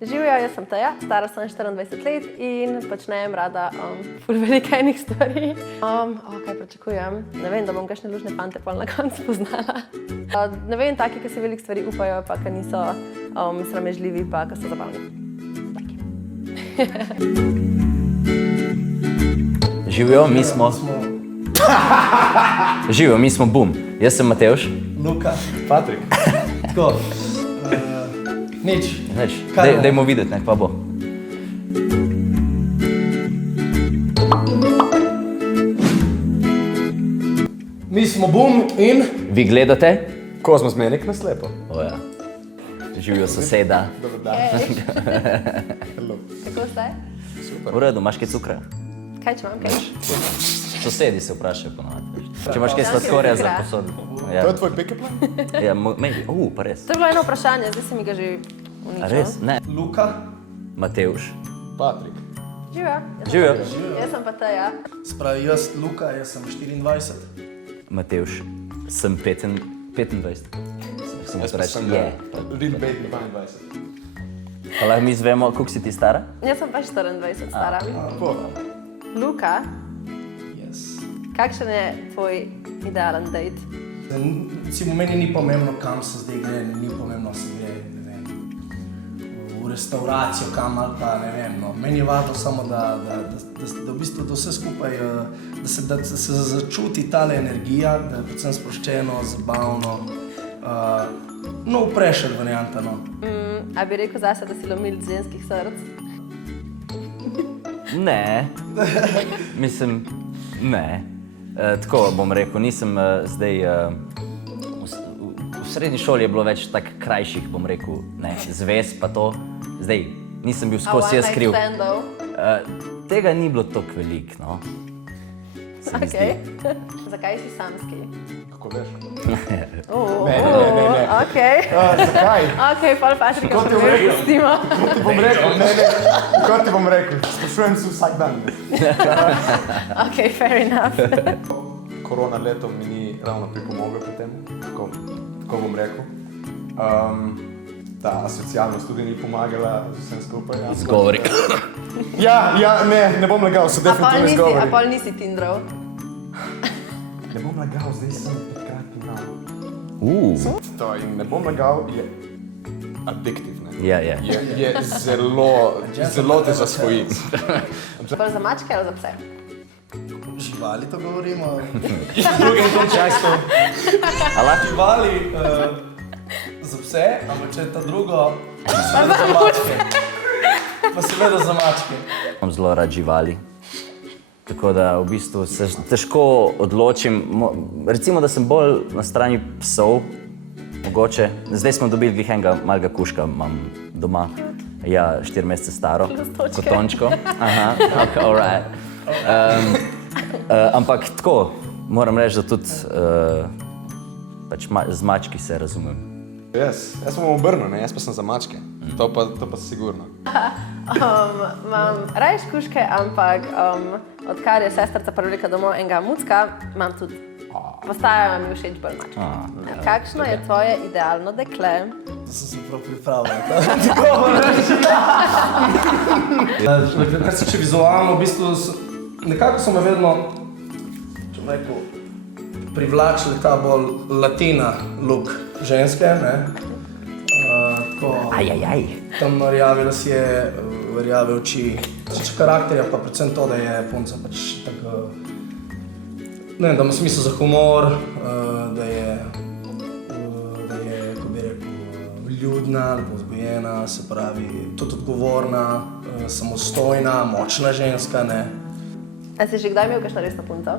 Živijo, jaz sem Teja, stara sem 24 let in počnem rada ful veliko enih stvari. Kaj pričakujem? Ne vem, da bom kakšne lužne fante pol na koncu poznala. Ne vem, taki, ki si veliko stvari upajo, pa ki niso sramežljivi, pa ki so zabavni. Živijo, mi smo Bum. Jaz sem Matevž. Luka. Patrik. Tako. Nič. Dajmo videti, ne, kva bo. Mi smo Bum in... Vi gledate? Kozmo Zmenik na slepo. Oja. Živijo soseda. Dobar dan. Hello. Kako ste? V redu, imaš kaj cukra? Kaj če imam kaj? Sosedi se vprašajo ponovadi. Če imaš kaj sladkorja za posod. Ja. To je tvoj pick-up line? Ja, maybe. Pa res. To je bilo eno vprašanje, zdaj si mi ga že uničil. A res? Ne. Luka. Matevž. Patrik. Živijo. Živijo. Jaz sem pa Teja. Spravi jaz, Luka, jaz sem 24. Matevž. Sem 25. Sem Jaz pa reči, sem je. Lil Baby 22. Pa lahko mi izvemo, koliko si ti stara? Jaz sem pa 24 stara. Tako. Luka, Yes. kakšen je tvoj idealen date? Recimo, meni ni pomembno, kam se zdaj gre, ni pomembno, se gre, ne vem, v restauracijo, kam ali pa, ne vem, no. Meni je važno samo, da v bistvu da vse skupaj, da se začuti tale energija, da je predvsem sproščeno, zabavno, no, pressure varianta, no. A bi rekel zase, da si lomilc ženskih src? Ne. Mislim, ne. Tako bom rekel, nisem zdaj... V srednji šoli je bilo več tak krajših, bom rekel, ne, zvez pa to. Zdaj, nisem bil skozi jaz kriv. One night standov? Tega ni bilo toliko veliko, no. Okej. Zakaj si samski? Kako veš? Ne. Okej. Zakaj? Okej, pol Patrika Kako ti bom rekel? pustimo. Kako ti bom rekel? Ne. Kako ti bom rekel? Sprašujem se vsak dan. Okej, fair enough. Korona leto mi ni ravno pripomogla pri tem, tako bom rekel. Ta asocialnost tudi ni pomagala z vsem skupaj. Zgovori. Ja, ne bom lagal, so definitivno A izgovori. pol nisi Tinderov? Ne bom lagal, zdaj sem kratki malo. To in ne bom lagal, je addiktivno. Ja. Je zelo te zasvoji. Bolj za mačke ali za pse? Živali to govorimo. V drugem kontekstu. Živali za pse, ampak če je ta drugo, seveda za mačke. Pa seveda za mačke. Imam zelo rad živali. Tako da v bistvu se težko odločim. Recimo, da sem bolj na strani psov, mogoče. Zdaj smo dobili glih enega malega kužka, imam doma. Ja, 4 mesece staro. Kotončko. Aha, ok, alright. Ampak tako, moram reči, da tudi z mački se razumem. Jaz sem obrnil, jaz pa sem za mačke. To pa sigurno. Imam rajš kužke, ampak odkar je sestrica privelika domov enega mucka, imam tudi, postajajo mi všeč bolj mačke. Kakšno je tvoje idealno dekle? To sem se prav pripravljal. Tako moram reči. Kar se če vizualno, v bistvu, nekako so me vedno, če bom rekel, privlačili ta bolj latina look ženske, ne. Tako temno rjavi lasje, rjave oči. Če karakterja, pa predvsem to, da je punca pač tako, ne vem, da ima smisel za humor, da je, kako bi rekel, vljudna, lepo vzgojena, se pravi, tudi odgovorna, samostojna, močna ženska, ne. A si že kdaj imel kakšno resno punco?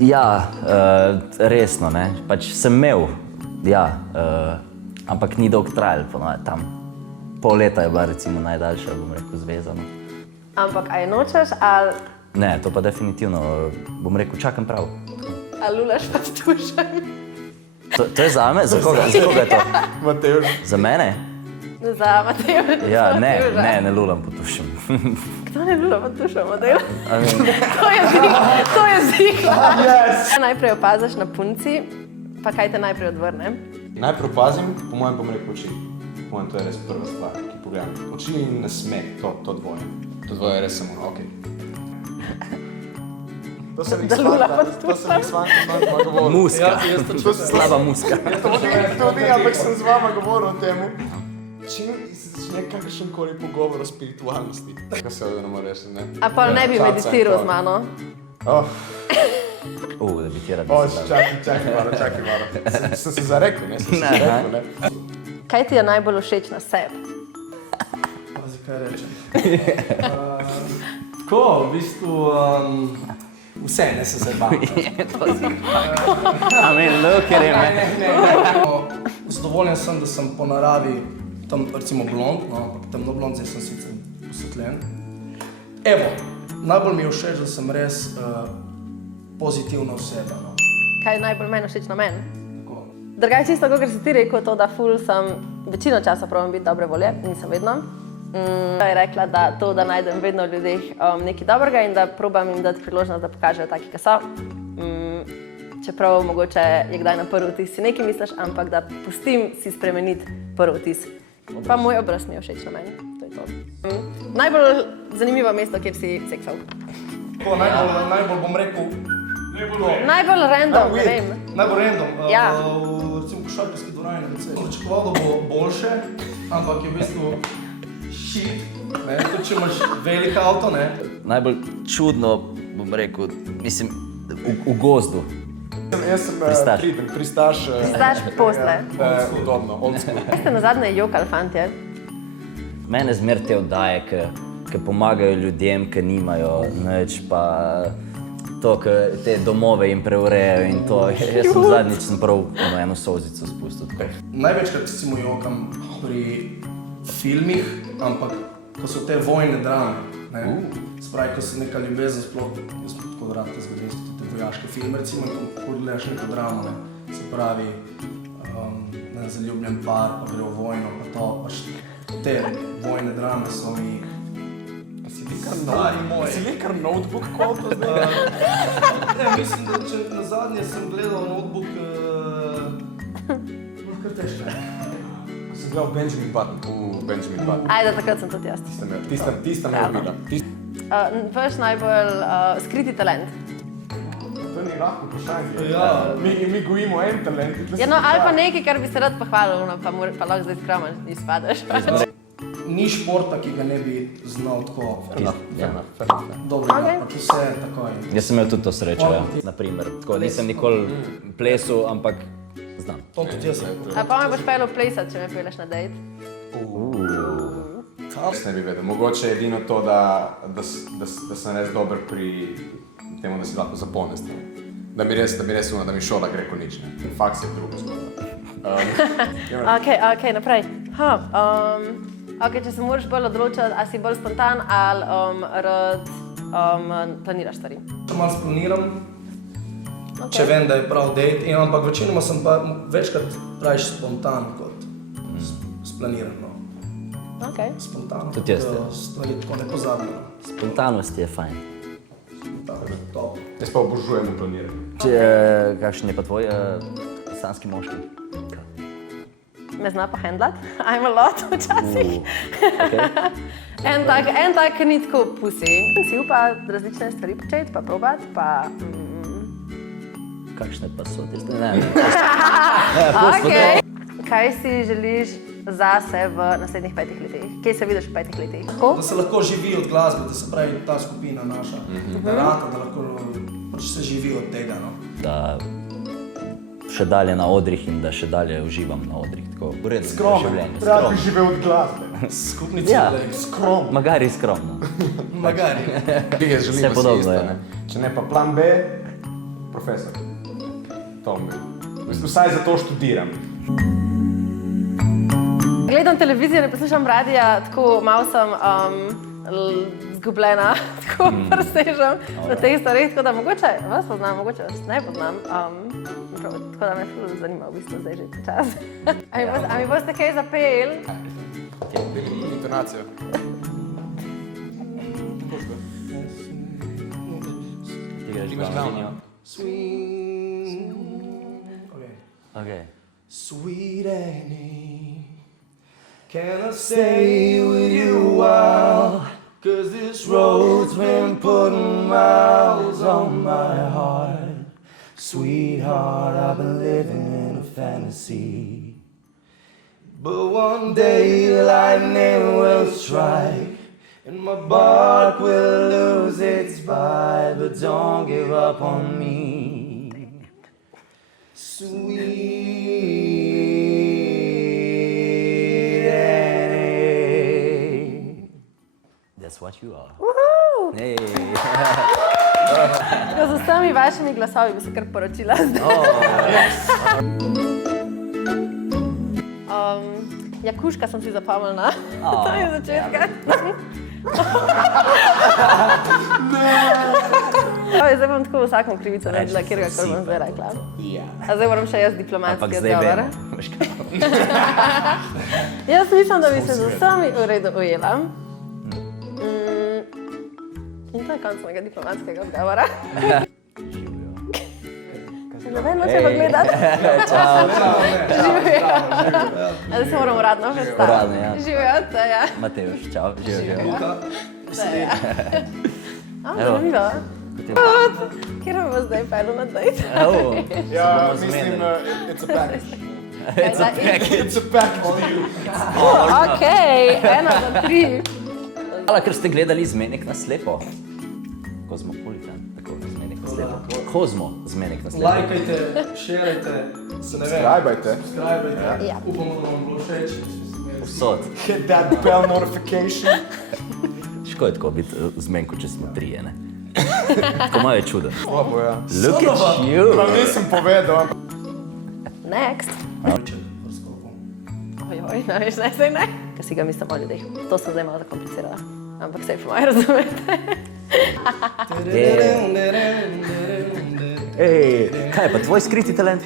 Ja, resno, ne. Pač sem imel, ja, ampak ni dolgo trajalo, ponovadi tam. Pol leta je bila recimo najdaljša, bom rekel, zveza, no. Ampak a je nočeš ali Ne, to pa definitivno, bom rekel, čakam prav. lulaš pa s tušem? To je zame? Za koga je to? Matevž. Za mene? Za Mateja. Ja, ne lulam po tušem. Kdo ne lula pa tušem, Matej? To je zihla. Najprej opaziš na punci, pa kaj te najprej odvrne? Najprej opazim, po mojem bom rekel oči. pojem, to je res prva stvar, ki pogledam. Oči in nasmeh, to dvoje. To dvoje je res samo, okej. To se mi svanka govoril. Muska. Jaz to Slaba muska. Tudi, ampak sem z vama govoril o tem. Čim začne kakršenkoli pogovor o spiritualnosti. Tako se ne more reči, ne? A pa ne bi meditiral z mano? Oh, Da bi ti rad čakaj malo. Sem se zarekel, ne? Ne. Kaj ti je najbolj všeč na sebi? Pazi, kaj rečem. Tako, v bistvu, vse, ne se zdaj bavim. Amen, look at him. Zadovoljen sem, da sem po naravi tam recimo blond, no, ampak temno blond, zdaj sem sicer posvetljen. Evo, najbolj mi je všeč, da sem res pozitivna oseba, no. Kaj je najbolj meni všeč na meni? Tako. Drugače čisto, kot si ti rekel, to, da ful sem večino časa probam biti dobre volje, nisem vedno. Je rekla, da to, da najdem vedno v ljudeh nekaj dobrega in da probam jim dati priložnost, da pokažejo taki, ki so. Čeprav mogoče je kdaj na prvi vtis si nekaj misliš, ampak da pustim si spremeniti prvi vtis. Pa moj obraz mi je všeč na meni, to je to. Najbolj zanimivo mesto, kjer si seksal. Tako, najbolj bom rekel, Najbolj random, ne vem. najbolj random, Ja. recimo košarkarski dvorani, da sem pričakoval, da bo boljše, ampak je v bistvu shit, ne, tudi če imaš velik avto, ne. Najbolj čudno, bom rekel, mislim, v gozdu. Jaz sem Pristaš. pristaš. Pristaš posle. Da je udobno, old school. Kaj ste nazadnje jokali, fantje? Mene zmer te oddaje, ki pomagajo ljudem, ki nimajo nič, pa to, ki te domove jim preurejajo in to. Jaz sem zadnjič prav eno solzico spustil. Tako. Največkrat recimo jokam pri filmih, ampak ko so te vojne drame, ne. Spravi, ko se neka ljubezen sploh, jaz sem tako rad te zgodovinske, tudi vojaške filme, recimo, ko gledaš neko dramo, ne. Se pravi, zaljubljen par, pa gre v vojno, pa to, pač te vojne drame so mi Si li kar notebook call to zdaj? Ne, mislim, da če nazadnje sem gledal notebook, kar težko. Sem gledal Benjamin Button. Ajde, takrat sem tudi jaz. Tista me je ubila. Vaš najbolj skriti talent. To ni lahko vprašanje. Ja. Mi gojimo en talent. Ja, no, ali pa nekaj, kar bi se rad pohvalil, no, pa lahko zdaj skromen izpadeš. Ni športa, ki ga ne bi znal tako dobro, Okay. pač vse takoj. Jaz sem imel tudi to srečo, ja. Naprimer. Tako, nisem nikoli plesal, ampak znam. To tudi jaz sem. A pa me boš pelil plesat, če me peleš na dejt? Jaz ne bi vedel. Mogoče je edino to, da sem res dober pri temu, da si lahko zapolnim s tem. Da mi res uno, da mi šola gre ko nič. Faks je druga zgodba. Ok, naprej. Ok, če se moraš bolj odločiti, a si bolj spontan ali rad planiraš stvari. Če malo splaniram, če vem, da je prav dejt, ampak večinoma sem pa večkrat rajš spontan kot splaniran. No. Ok. Spontano, Tudi jaz, da stvari tako ne pozabljam. Spontanost je fajn. Spontano, top. Jaz pa obožujem planiranje. Kakšen je pa tvoj sanski moški? Me zna pa handlat, I'm a lot včasih. Okay. En tak ni tako pusi. Si upa različne stvari početi, pa probati, pa... Kakšne pa so tiste? Ne. Okay. Kaj si želiš zase v naslednjih 5 letih? Kje se vidiš v 5 letih? Da se lahko živi od glasbe, da se pravi ta skupina naša, da rata, da lahko pač se živi od tega. No. Da še dalje na odrih in da še dalje uživam na odrih. Tako v redu življenje. Rad bi živel od glasbe. Skupni Ja. cilj, Skromno. Magari skromno. magari. Jaz želim Vse pa si podobno, isto, ja. ne. Če ne pa plan B, profesor. To me. Vsaj zato študiram. Gledam televizijo, ne poslušam radija, tako malo sem zgubljena, tako presežem na teh stvareh, tako da mogoče vas poznam, mogoče vas ne poznam. Tako da me ful zanima v bistvu zdaj že čas. A mi boste kaj zapeli? Intonacijo. Ti greš glavno. Okay. Okay. Sweet Annie, Can I stay with you a while? Cause this road's been putting miles on my heart. Sweetheart, I've been living in a fantasy. But one day lightning will strike and my bark will lose its bite. But don't give up on me, sweet Annie. That's what you are. Uhu! Hey. Tako z vsemi vašimi glasovi bi se kar poročila zdaj. Jakuška sem si zapomnila. To je začetka. Zdaj bom tako vsakom krivico naredila, kjer ga kar bom zdaj rekla. A zdaj moram še jaz diplomatski Ampak zdaj odgovor. vemo. Veš kaj? Jaz mislim, da bi se z vsemi v redu ujela. In to je konc mojega diplomatskega odgovora. Ne vem, noče pa gledati. Živijo. Zdaj se moram uradno predstaviti. Uradno, ja. Živijo, to je. Matevž, čau, živijo. Zanimivo. Kjer bomo zdaj pelil na dejt? Ja, mislim, it's a package. It's a It's a package deal. Okej, 1 do 3. Hvala, ker ste gledali Zmenek na slepo. Kozmopolitan, tako, Zmenek na slepo. Kozmo, Zmenek na slepo. Lajkajte, šerajte, se ne vem. Subscribajte. Subscribajte. Ja. Upamo, da vam bo všeč. Vsod. Hit that bell notification. Ško je tako biti v Zmenku, če smo trije, ne? Tako malo je čudo. Slabo, ja. Look at you! Pa nisem povedal. Next. Ojoj, ne veš, ne, saj ne. Ker si ga mislim o ljudeh. To sem zdaj malo zakomplicirala. Ampak sej po moje razumete. Ej, kaj je pa tvoj skriti talent?